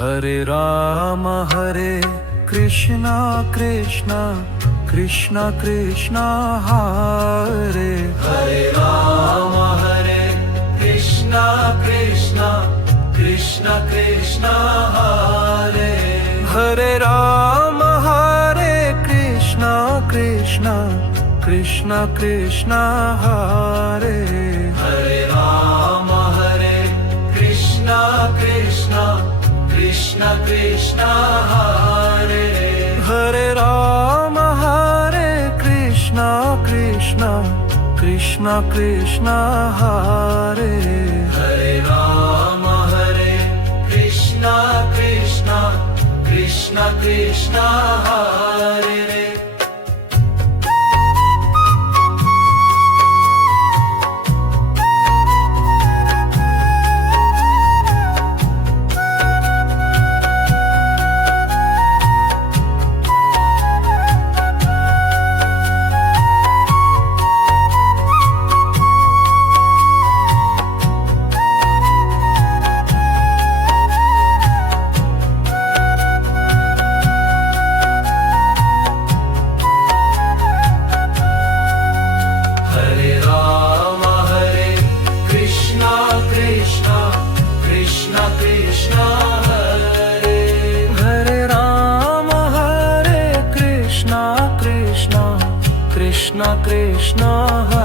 Hare Krishna Krishna Krishna Krishna Hare Ram Hare Krishna Krishna Krishna Krishna Hare Hare Ram Hare Krishna Krishna Krishna Krishna Hare Ram Hare Krishna Krishna Krishna Krishna Hare Hare Ram Hare Krishna Krishna Krishna Krishna Hare Ram Hare Krishna Krishna Krishna Krishna Hare Krishna Krishna